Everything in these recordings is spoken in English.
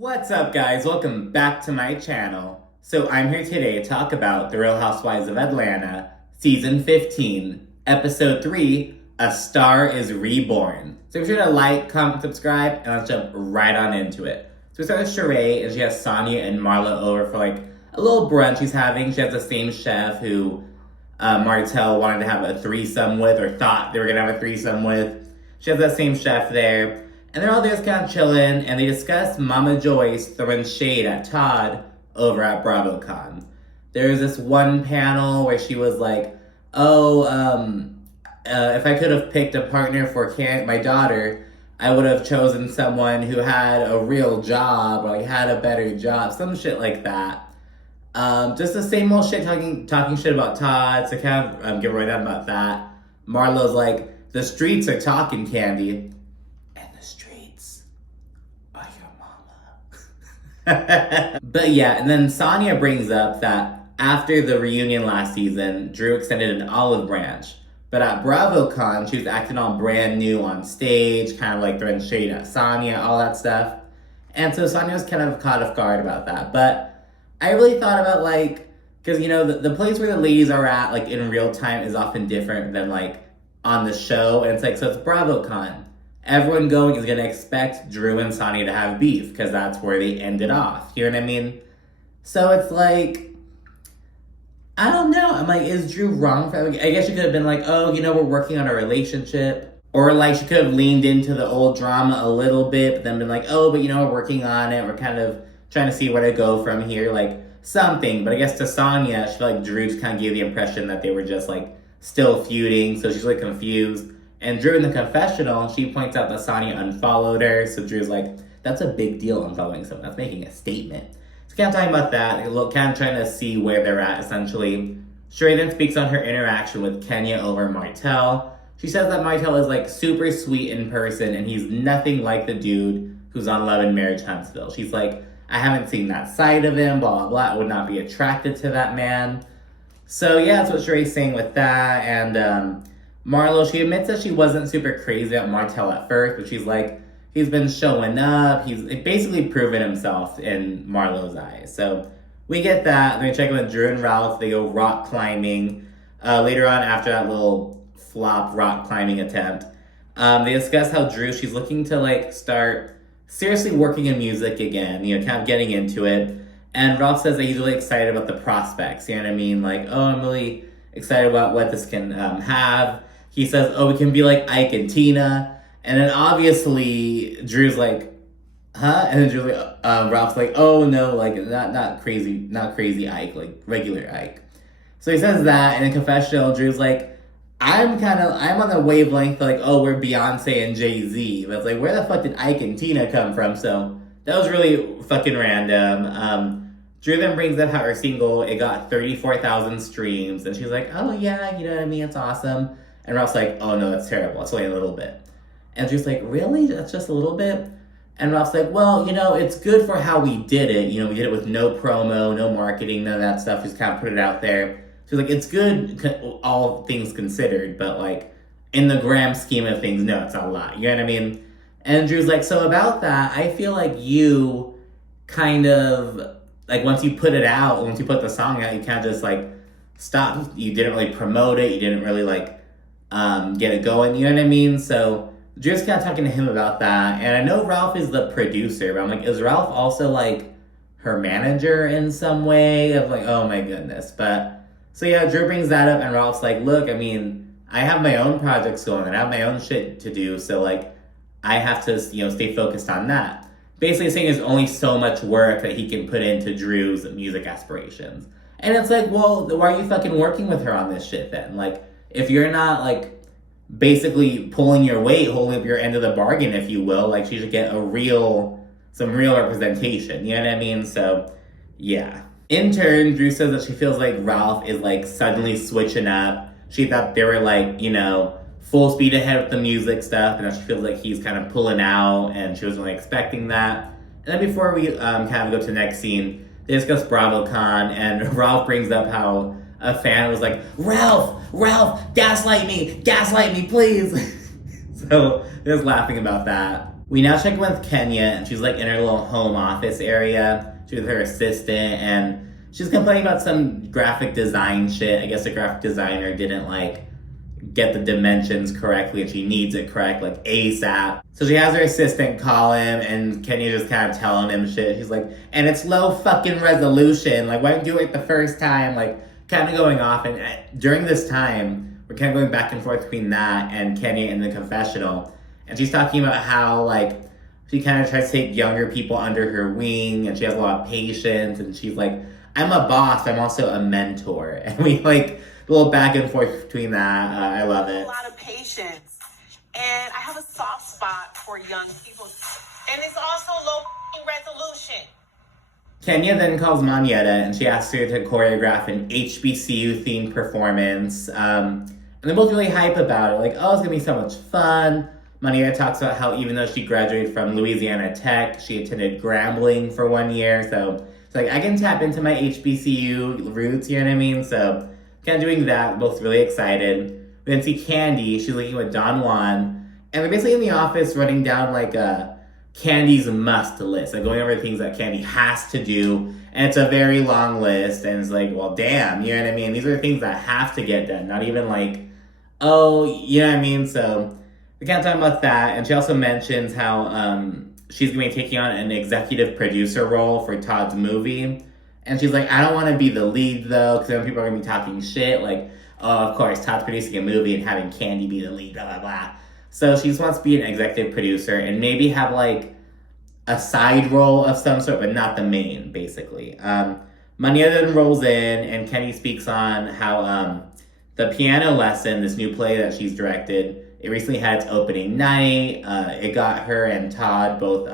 What's up, guys? Welcome back to my channel. So I'm here today to talk about The Real Housewives of Atlanta, Season 15, Episode 3, A Star is Reborn. So be sure to like, comment, subscribe, and let's jump right on into it. So we start with Shereé, and she has Sanya and Marlo over for like a little brunch she's having. She has the same chef who Martell wanted to have a threesome with, or thought they were gonna have a threesome with. She has that same chef there. And they're all there just kind of chilling, and they discuss Mama Joyce throwing shade at Todd over at BravoCon. There's this one panel where she was like, if I could have picked a partner for my daughter, I would have chosen someone who had a real job, or like had a better job, some shit like that. Just the same old shit, talking shit about Todd, so kind of get right on about that. Marlo's like, the streets are talking, Kandi. The streets are your mama. But yeah, and then Sanya brings up that after the reunion last season, Drew extended an olive branch. But at BravoCon, she was acting all brand new on stage, kind of like throwing shade at Sanya, all that stuff. And so Sanya was kind of caught off guard about that. But I really thought about because, you know, the place where the ladies are at, like in real time, is often different than like on the show. And it's like, so it's BravoCon. Everyone going is going to expect Drew and Sanya to have beef because that's where they ended off. You know what I mean? So it's like, I don't know. I'm like, is Drew wrong for that? I guess she could have been like, oh, you know, we're working on a relationship. Or like she could have leaned into the old drama a little bit, but then been like, oh, but you know, we're working on it. We're kind of trying to see where to go from here. Like something. But I guess to Sanya, she felt like Drew just kind of gave the impression that they were just like still feuding. So she's like confused. And Drew in the confessional, she points out that Sanya unfollowed her. So Drew's like, that's a big deal, unfollowing someone. That's making a statement. So kind of talking about that, kind of trying to see where they're at, essentially. Shereé then speaks on her interaction with Kenya over Martell. She says that Martell is like super sweet in person, and he's nothing like the dude who's on Love and Marriage Huntsville. She's like, I haven't seen that side of him, blah, blah, blah. I would not be attracted to that man. So yeah, that's what Shereé's saying with that. And Marlo, she admits that she wasn't super crazy about Martell at first, but she's like, he's been showing up. He's basically proven himself in Marlo's eyes. So we get that. Then we check in with Drew and Ralph. They go rock climbing. Later on, after that little flop rock climbing attempt, they discuss how Drew, she's looking to like start seriously working in music again, you know, kind of getting into it. And Ralph says that he's really excited about the prospects. You know what I mean? Like, oh, I'm really excited about what this can have. He says, oh, we can be like Ike and Tina. And then obviously Drew's like, huh? And then Drew's like, Ralph's like, oh no, like not crazy Ike, like regular Ike. So he says that, and in confessional, Drew's like, I'm on the wavelength like, oh, we're Beyonce and Jay-Z. But it's like, where the fuck did Ike and Tina come from? So that was really fucking random. Drew then brings up how her single, it got 34,000 streams. And she's like, oh yeah, you know what I mean? It's awesome. And Ralph's like, oh no, that's terrible. It's only a little bit. And Drew's like, really? That's just a little bit? And Ralph's like, well, you know, it's good for how we did it. You know, we did it with no promo, no marketing, none of that stuff. Just kind of put it out there. She's like, it's good, all things considered, but like, in the grand scheme of things, no, it's not a lot. You know what I mean? And Drew's like, so about that, I feel like you kind of, like, once you put it out, once you put the song out, you kind of just like, stopped. You didn't really promote it. You didn't really like, get it going, you know what I mean? So Drew's kind of talking to him about that, and I know Ralph is the producer, but I'm like, is Ralph also like her manager in some way? Of like, oh my goodness. But so yeah, Drew brings that up, and Ralph's like, look, I mean, I have my own projects going, and I have my own shit to do, so like, I have to, you know, stay focused on that. Basically saying there's only so much work that he can put into Drew's music aspirations. And it's like, well, why are you fucking working with her on this shit then? Like, if you're not, like, basically pulling your weight, holding up your end of the bargain, if you will, like, she should get some real representation, you know what I mean? So, yeah. In turn, Drew says that she feels like Ralph is, like, suddenly switching up. She thought they were, like, you know, full speed ahead with the music stuff, and now she feels like he's kind of pulling out, and she wasn't really expecting that. And then before we kind of go to the next scene, they discuss BravoCon, and Ralph brings up how a fan was like, Ralph, gaslight me, please. So they was laughing about that. We now check in with Kenya, and she's like in her little home office area. She's with her assistant, and she's complaining about some graphic design shit. I guess the graphic designer didn't like get the dimensions correctly, and she needs it correct, like ASAP. So she has her assistant call him, and Kenya just kind of telling him shit. She's like, and it's low fucking resolution. Like, why didn't you do it the first time? Like, kind of going off. And during this time, we're kind of going back and forth between that and Kenya in the confessional. And she's talking about how, like, she kind of tries to take younger people under her wing, and she has a lot of patience, and she's like, I'm a boss, I'm also a mentor. And we, like, a little back and forth between that. I love it. A lot of patience. And I have a soft spot for young people. And it's also low resolution. Kenya then calls Monyetta, and she asks her to choreograph an HBCU-themed performance. And they're both really hype about it. Like, oh, it's going to be so much fun. Monyetta talks about how even though she graduated from Louisiana Tech, she attended Grambling for 1 year. So it's like, I can tap into my HBCU roots, you know what I mean? So kind of doing that, both really excited. We then see Kandi, she's looking with DonJuan, and they're basically in the office running down like Kandi's must list, like going over things that Kandi has to do, and it's a very long list, and it's like, well, damn, you know what I mean? These are things that have to get done, not even like, oh, you know what I mean? So we can't talk about that, and she also mentions how she's going to be taking on an executive producer role for Todd's movie. And she's like, I don't want to be the lead, though, because then people are going to be talking shit. Like, oh, of course, Todd's producing a movie and having Kandi be the lead, blah, blah, blah. So she just wants to be an executive producer and maybe have, like, a side role of some sort, but not the main, basically. Monyetta then rolls in, and Kandi speaks on how the piano lesson, this new play that she's directed, it recently had its opening night. It got her and Todd both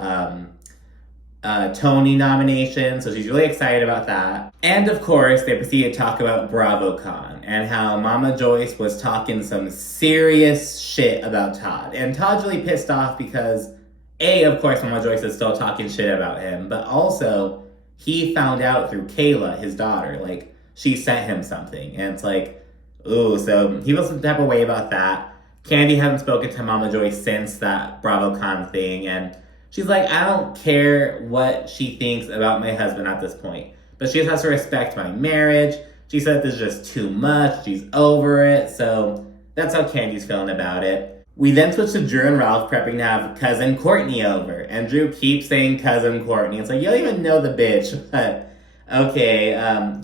Tony nominations, so she's really excited about that. And of course, they proceed to talk about BravoCon and how Mama Joyce was talking some serious shit about Todd. And Todd's really pissed off because, A, of course, Mama Joyce is still talking shit about him, but also he found out through Kayla, his daughter, like, she sent him something. And it's like, ooh, so he feels some type of way about that. Kandi hasn't spoken to Mama Joyce since that BravoCon thing, and she's like, I don't care what she thinks about my husband at this point, but she just has to respect my marriage. She said this is just too much. She's over it. So that's how Kandi's feeling about it. We then switch to Drew and Ralph prepping to have cousin Courtney over. And Drew keeps saying cousin Courtney. It's like, you don't even know the bitch. But okay,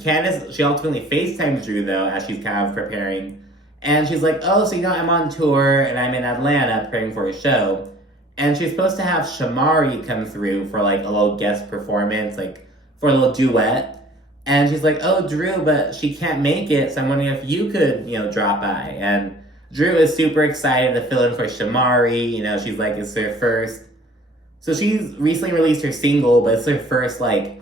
Candiace, she ultimately FaceTimes Drew, though, as she's kind of preparing. And she's like, oh, so you know I'm on tour and I'm in Atlanta preparing for a show. And she's supposed to have Shamari come through for, like, a little guest performance, like, for a little duet. And she's like, oh, Drew, but she can't make it, so I'm wondering if you could, you know, drop by. And Drew is super excited to fill in for Shamari. You know, she's like, it's her first. So she's recently released her single, but it's her first, like,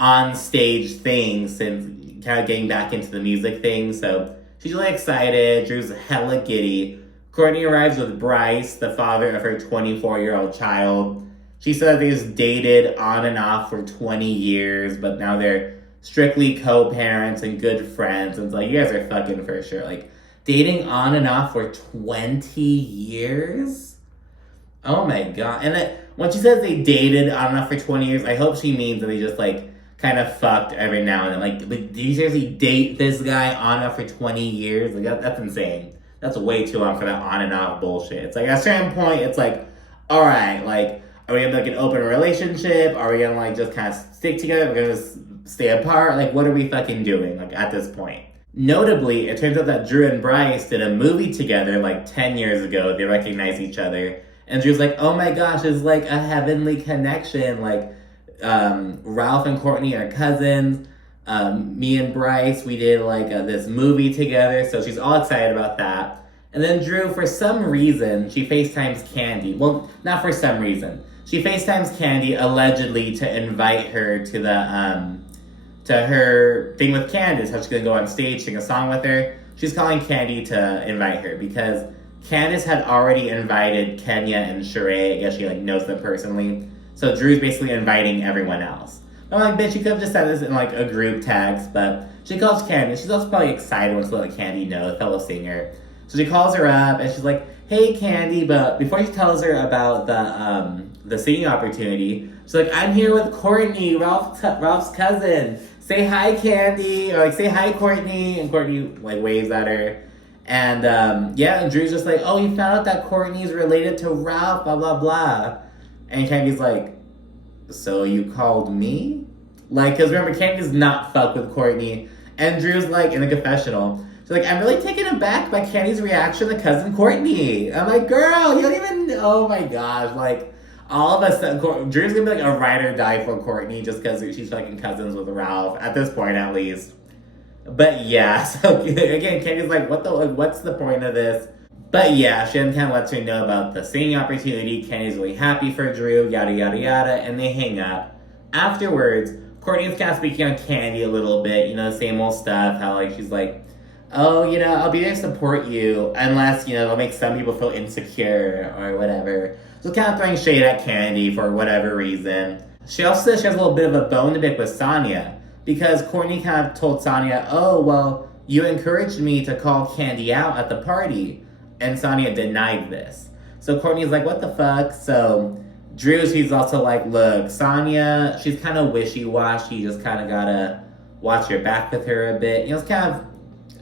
on-stage thing since kind of getting back into the music thing. So she's really excited. Drew's hella giddy. Courtney arrives with Bryce, the father of her 24-year-old child. She said they just dated on and off for 20 years, but now they're strictly co-parents and good friends. And it's like, you guys are fucking for sure. Like, dating on and off for 20 years? Oh my god. And then when she says they dated on and off for 20 years, I hope she means that they just, like, kind of fucked every now and then. Like, did you seriously date this guy on and off for 20 years? Like, that's insane. That's way too long for that on and off bullshit. It's like, at a certain point, it's like, all right, like, are we gonna like an open relationship? Are we gonna like just kind of stick together? We're gonna just stay apart? Like, what are we fucking doing, like, at this point? Notably, it turns out that Drew and Bryce did a movie together like 10 years ago. They recognize each other. And Drew's like, oh my gosh, it's like a heavenly connection. Like, Ralph and Courtney are cousins. Me and Bryce, we did like this movie together, so she's all excited about that. And then Drew, for some reason, she FaceTimes Kandi. Well, not for some reason. She FaceTimes Kandi allegedly to invite her to the to her thing with Candiace, how she's gonna go on stage, sing a song with her. She's calling Kandi to invite her because Candiace had already invited Kenya and Shereé. I guess she like knows them personally. So Drew's basically inviting everyone else. I'm like, bitch, you could have just said this in, like, a group text, but she calls Kandi. She's also probably excited once to let Kandi know, the fellow singer. So she calls her up, and she's like, hey, Kandi, but before she tells her about the the singing opportunity. She's like, I'm here with Courtney, Ralph's cousin. Say hi, Kandi, or like say hi, Courtney. And Courtney like waves at her. And and Drew's just like, oh, you found out that Courtney's related to Ralph, blah, blah, blah. And Candy's like, so you called me? Like, because remember, Kandi does not fuck with Courtney. And Drew's like, in the confessional, she's like, I'm really taken aback by Candy's reaction to cousin Courtney. I'm like, girl, you don't even, oh my gosh. Like, all of a sudden, Drew's gonna be like a ride or die for Courtney just because she's fucking cousins with Ralph, at this point at least. But yeah, so again, Candy's like, what's the point of this? But yeah, Shen kind of lets her know about the singing opportunity. Candy's really happy for Drew, yada, yada, yada, and they hang up. Afterwards, Courtney's kind of speaking on Kandi a little bit, the same old stuff, how like she's like, oh, I'll be there to support you, unless, it'll make some people feel insecure or whatever. So kind of throwing shade at Kandi for whatever reason. She also says she has a little bit of a bone to pick with Sanya, because Courtney kind of told Sanya, oh, well, you encouraged me to call Kandi out at the party. And Sanya denied this. So Courtney's like, what the fuck? So Drew, she's also like, look, Sanya, she's kind of wishy-washy. You just kind of gotta watch your back with her a bit. It's kind of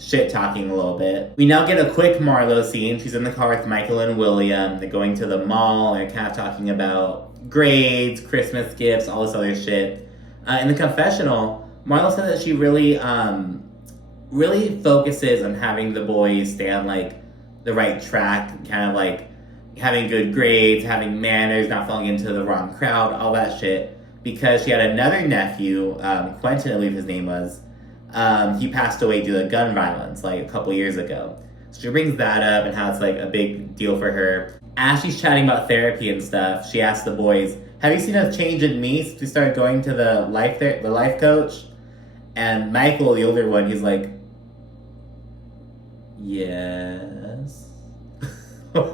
shit-talking a little bit. We now get a quick Marlo scene. She's in the car with Michael and William. They're going to the mall and kind of talking about grades, Christmas gifts, all this other shit. In the confessional, Marlo said that she really focuses on having the boys stay on, like, the right track, kind of, like, having good grades, having manners, not falling into the wrong crowd, all that shit. Because she had another nephew, Quentin, I believe his name was. He passed away due to gun violence, like, a couple years ago. So she brings that up and how it's, like, a big deal for her. As she's chatting about therapy and stuff, she asks the boys, have you seen a change in me since we started going to the life coach? And Michael, the older one, he's like, yes.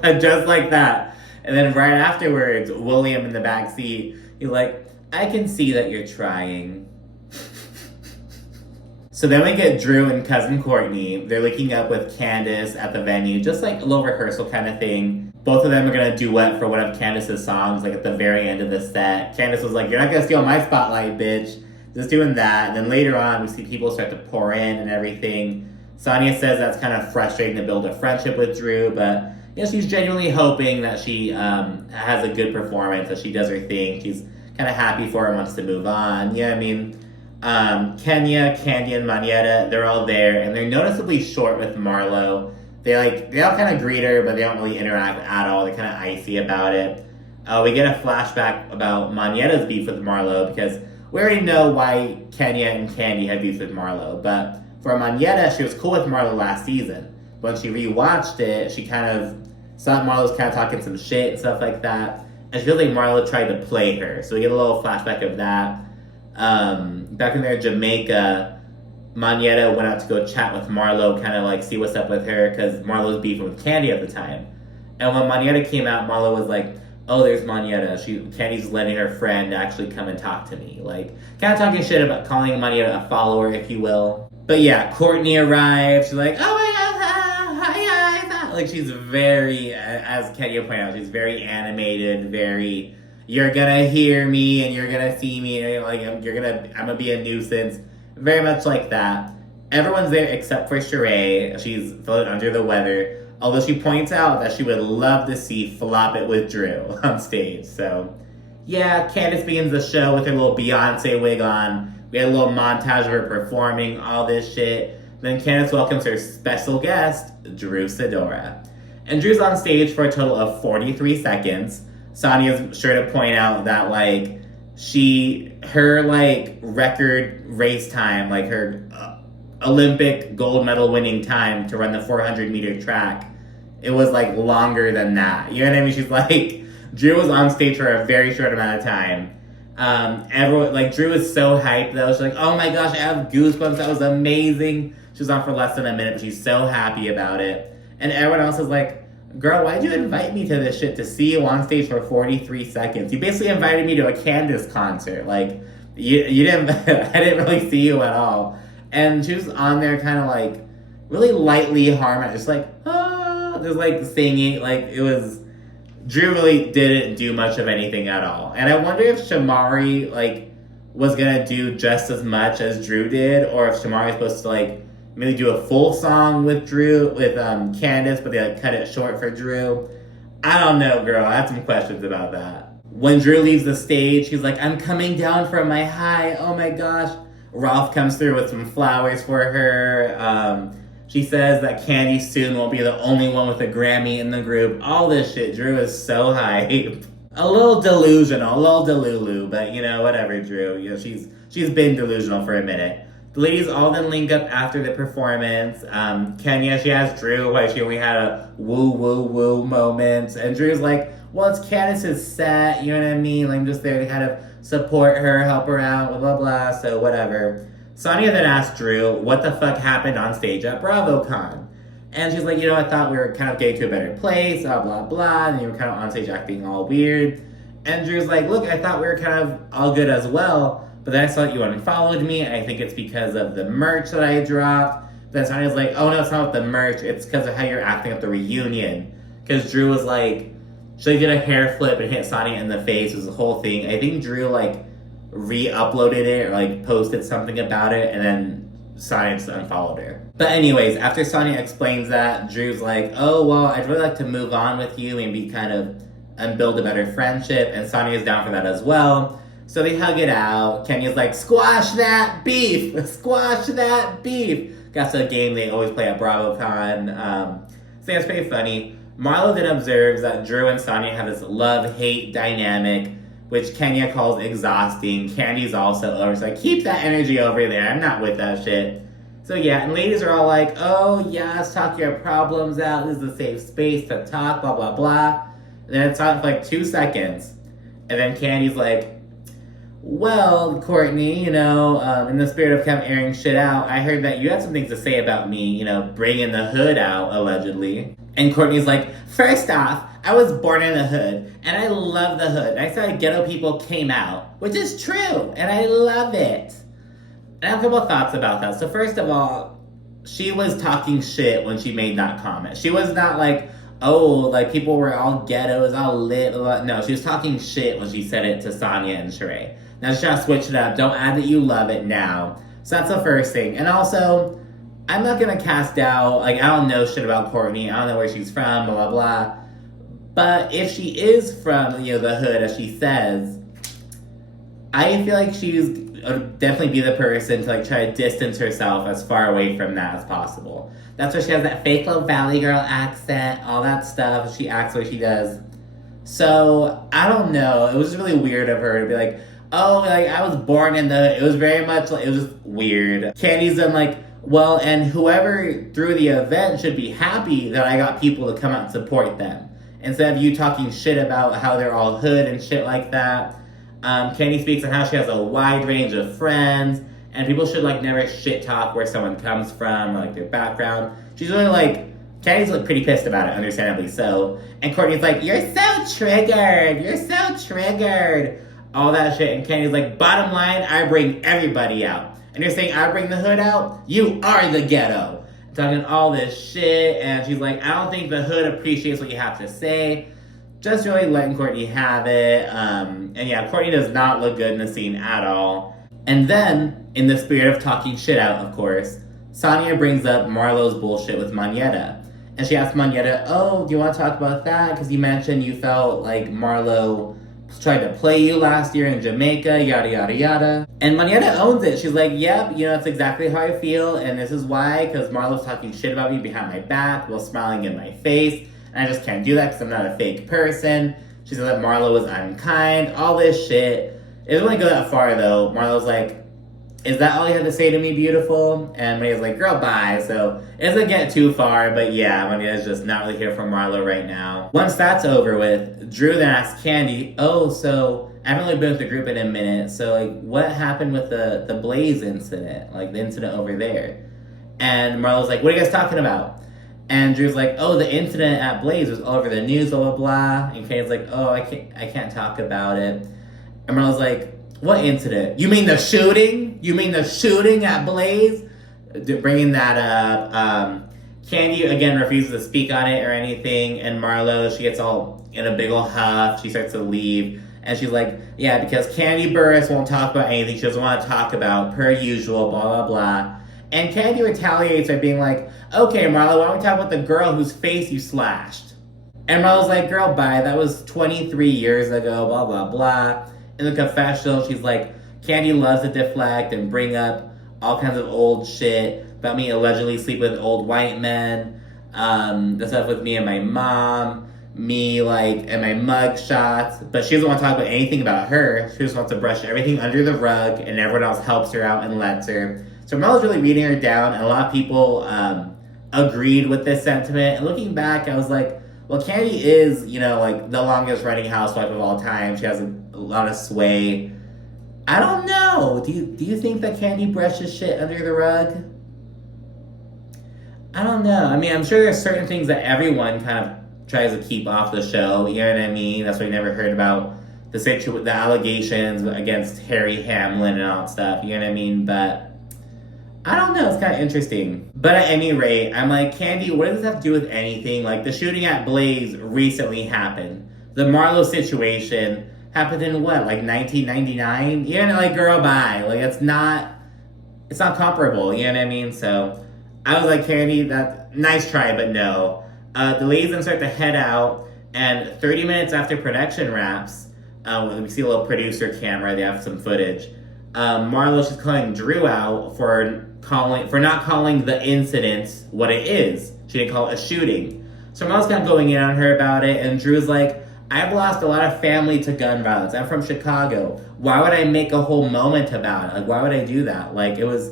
Just like that. And then right afterwards, William in the back seat, he's like, I can see that you're trying. So then we get Drew and cousin Courtney. They're linking up with Candiace at the venue, just like a little rehearsal kind of thing. Both of them are going to duet for one of Candiace's songs, like at the very end of the set. Candiace was like, you're not going to steal my spotlight, bitch. Just doing that. And then later on, we see people start to pour in and everything. Sanya says that's kind of frustrating to build a friendship with Drew, but she's genuinely hoping that she has a good performance, that she does her thing. She's kind of happy for her, wants to move on. Yeah, I mean, Kenya, Kandi, and Monyetta, they're all there, and they're noticeably short with Marlo. They all kind of greet her, but they don't really interact at all. They're kind of icy about it. We get a flashback about Monyetta's beef with Marlo, because we already know why Kenya and Kandi had beef with Marlo, but for Monyetta, she was cool with Marlo last season. When she rewatched it, she kind of saw Marlo's kind of talking some shit and stuff like that, and she feels like Marlo tried to play her. So we get a little flashback of that. Back when they were in Jamaica, Monyetta went out to go chat with Marlo, kind of like see what's up with her, because Marlo's beefing with Kandi at the time. And when Monyetta came out, Marlo was like, oh, there's Monyetta. Candy's letting her friend actually come and talk to me. Like, kind of talking shit about calling Monyetta a follower, if you will. But yeah, Courtney arrives. She's like, oh my god, hi guys. Like, she's very, as Kenya pointed out, she's very animated, very, you're gonna hear me and you're gonna see me and I'm gonna be a nuisance. Very much like that. Everyone's there except for Shereé. She's feeling under the weather. Although she points out that she would love to see Flop It with Drew on stage. So, yeah, Candiace begins the show with her little Beyonce wig on. We had a little montage of her performing, all this shit. Then Candiace welcomes her special guest, Drew Sidora. And Drew's on stage for a total of 43 seconds. Sanya's sure to point out that, like, her record race time, like her Olympic gold medal winning time to run the 400 meter track, it was like longer than that. You know what I mean? She's like, Drew was on stage for a very short amount of time. Everyone, Drew was so hyped though. She's like, oh my gosh, I have goosebumps. That was amazing. She was on for less than a minute, but she's so happy about it. And everyone else is like, girl, why'd you invite me to this shit to see you on stage for 43 seconds? You basically invited me to a Candiace concert. Like, you didn't, I didn't really see you at all. And she was on there kind of like really lightly harmonic, just like, just like singing. Like, it was Drew really didn't do much of anything at all. And I wonder if Shamari, like, was gonna do just as much as Drew did, or if Shamari was supposed to, like, maybe do a full song with Drew, with Candiace, but they, like, cut it short for Drew. I don't know, girl. I have some questions about that. When Drew leaves the stage, he's like, I'm coming down from my high. Oh my gosh. Ralph comes through with some flowers for her. She says that Kandi soon won't be the only one with a Grammy in the group. All this shit. Drew is so hype. A little delusional, a little delulu, but you know, whatever, Drew. You know, she's been delusional for a minute. The ladies all then link up after the performance. Kenya, she asked Drew why she only had a woo woo woo moment. And Drew's like, well, it's Candiace's set, you know what I mean? Like, I'm just there to kind of support her, help her out, blah, blah, blah, so whatever. Sanya then asked Drew what the fuck happened on stage at BravoCon. And she's like, you know, I thought we were kind of getting to a better place, blah, blah, blah, and you were kind of on stage acting all weird. And Drew's like, look, I thought we were kind of all good as well, but then I saw that you unfollowed me. I think it's because of the merch that I dropped. Then Sanya's like, oh no, it's not with the merch, it's because of how you're acting at the reunion. Because Drew was like, she did a hair flip and hit Sanya in the face. It was the whole thing. I think Drew, like, re-uploaded it or, like, posted something about it, and then Sanya just unfollowed her. But anyways, after Sanya explains that, Drew's like, oh, well, I'd really like to move on with you, maybe kind of build a better friendship, and Sanya's down for that as well. So they hug it out. Kenya's like, squash that beef! Squash that beef! That's a game they always play at BravoCon. So it's pretty funny. Marlo then observes that Drew and Sanya have this love-hate dynamic, which Kenya calls exhausting. Kandi's also over. She's like, keep that energy over there. I'm not with that shit. So yeah, and ladies are all like, oh yes, talk your problems out. This is a safe space to talk, blah, blah, blah. And then it's on for like 2 seconds. And then Kandi's like, well, Courtney, you know, in the spirit of kind of airing shit out, I heard that you had some things to say about me, you know, bringing the hood out, allegedly. And Courtney's like, first off, I was born in the hood, and I love the hood. And I said ghetto people came out, which is true, and I love it. And I have a couple of thoughts about that. So first of all, she was talking shit when she made that comment. She was not like, oh, like people were all ghetto, it was all lit. No, she was talking shit when she said it to Sanya and Shereé. Now she's trying to switch it up. Don't add that you love it now. So that's the first thing. And also, I'm not gonna cast doubt. Like, I don't know shit about Courtney. I don't know where she's from, blah, blah, blah. But if she is from, you know, the hood, as she says, I feel like she's definitely be the person to, like, try to distance herself as far away from that as possible. That's why she has that fake little Valley Girl accent, all that stuff. She acts like she does. So, I don't know. It was really weird of her to be like, oh, like, I was born in the... It was very much, like, it was just weird. Kandi's then like, well, and whoever threw the event should be happy that I got people to come out and support them. Instead of you talking shit about how they're all hood and shit like that. Kandi speaks on how she has a wide range of friends, and people should, like, never shit talk where someone comes from or, like, their background. She's really, like... Kandi's, like, pretty pissed about it, understandably so. And Courtney's like, you're so triggered! You're so triggered! All that shit. And Kandi's like, bottom line, I bring everybody out. And you're saying I bring the hood out? You are the ghetto. Talking all this shit. And she's like, I don't think the hood appreciates what you have to say. Just really letting Courtney have it. And yeah, Courtney does not look good in the scene at all. And then, in the spirit of talking shit out, of course, Sanya brings up Marlo's bullshit with Monyetta. And she asks Monyetta, oh, do you want to talk about that? Because you mentioned you felt like Marlo tried to play you last year in Jamaica, yada, yada, yada. And Monyetta owns it. She's like, yep, you know, that's exactly how I feel, and this is why, because Marlo's talking shit about me behind my back while smiling in my face, and I just can't do that because I'm not a fake person. She said that Marlo was unkind, all this shit. It doesn't really go that far, though. Marlo's like, is that all you had to say to me, beautiful? And Monyetta's like, girl, bye. So it doesn't get too far, but yeah, Monyetta's just not really here for Marlo right now. Once that's over with, Drew then asks Kandi, oh, so I haven't really been with the group in a minute, so like, what happened with the Blaze incident? Like, the incident over there? And Marlo's like, what are you guys talking about? And Drew's like, oh, the incident at Blaze was all over the news, blah, blah, blah. And Kandi's like, oh, I can't talk about it. And Marlo's like, what incident? You mean the shooting? You mean the shooting at Blaze? Bringing that up. Kandi, again, refuses to speak on it or anything, and Marlo, she gets all in a big ol' huff. She starts to leave, and she's like, yeah, because Kandi Burruss won't talk about anything she doesn't want to talk about, per usual, blah, blah, blah. And Kandi retaliates by being like, okay, Marlo, why don't we talk about the girl whose face you slashed? And Marlo's like, girl, bye, that was 23 years ago, blah, blah, blah. In the confessional, she's like, Kandi loves to deflect and bring up all kinds of old shit about me allegedly sleeping with old white men, the stuff with me and my mom, me, like, and my mug shots. But she doesn't want to talk about anything about her. She just wants to brush everything under the rug, and everyone else helps her out and lets her. So Marlo's really reading her down, and a lot of people agreed with this sentiment. And looking back, I was like, well, Kandi is, you know, like, the longest running housewife of all time. She has a lot of sway. I don't know. Do you think that Kandi brushes shit under the rug? I don't know. I mean, I'm sure there's certain things that everyone kind of tries to keep off the show. You know what I mean? That's why we never heard about the allegations against Harry Hamlin and all that stuff. You know what I mean? But I don't know. It's kind of interesting. But at any rate, I'm like, Kandi, what does this have to do with anything? Like, the shooting at Blaze recently happened. The Marlo situation happened in what, like 1999? You know, like, girl, bye. Like, it's not comparable. You know what I mean? So I was like, Kandi, that nice try, but no. The ladies then start to head out, and 30 minutes after production wraps, we see a little producer camera. They have some footage. Marlo, she's calling Drew out for not calling the incident what it is. She didn't call it a shooting. So Marlo's kind of going in on her about it, and Drew's like, I've lost a lot of family to gun violence. I'm from Chicago. Why would I make a whole moment about it? Like, why would I do that? Like, it was,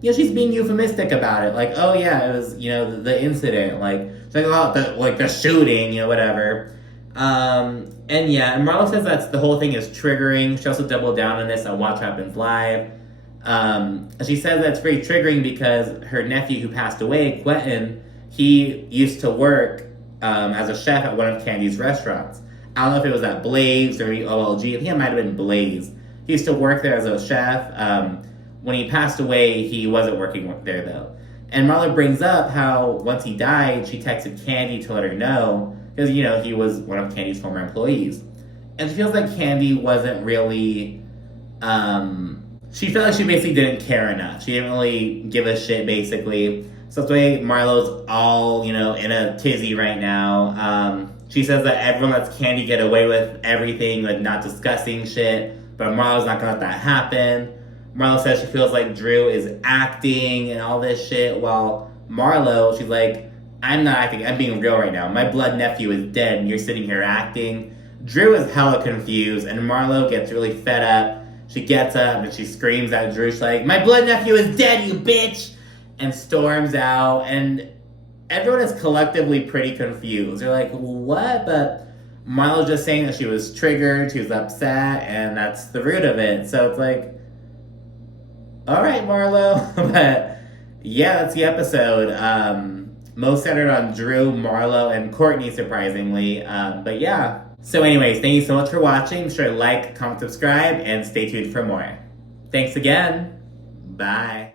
you know, she's being euphemistic about it. Like, oh yeah, it was, you know, the incident. Like, she's like, oh, the shooting, you know, whatever. And yeah, and Marlo says that the whole thing is triggering. She also doubled down on this on Watch Happens Live. She says that's very triggering because her nephew who passed away, Quentin, he used to work as a chef at one of Kandi's restaurants. I don't know if it was at Blaze or OLG. I think it might have been Blaze. He used to work there as a chef. When he passed away, he wasn't working there, though. And Marlo brings up how once he died, she texted Kandi to let her know, because, you know, he was one of Kandi's former employees. And she feels like Kandi wasn't really, she felt like she basically didn't care enough. She didn't really give a shit, basically. So that's why Marlo's all, you know, in a tizzy right now. She says that everyone lets Kandi get away with everything, like not discussing shit, but Marlo's not gonna let that happen. Marlo says she feels like Drew is acting and all this shit, while Marlo, she's like, I'm not acting, I'm being real right now. My blood nephew is dead and you're sitting here acting. Drew is hella confused, and Marlo gets really fed up. She gets up and she screams at Drew. She's like, my blood nephew is dead, you bitch! And storms out, and everyone is collectively pretty confused. They're like, what? But Marlo's just saying that she was triggered, she was upset, and that's the root of it. So it's like, all right, Marlo. But yeah, that's the episode. Most centered on Drew, Marlo, and Courtney, surprisingly. But yeah. So anyways, thank you so much for watching. Be sure to like, comment, subscribe, and stay tuned for more. Thanks again. Bye.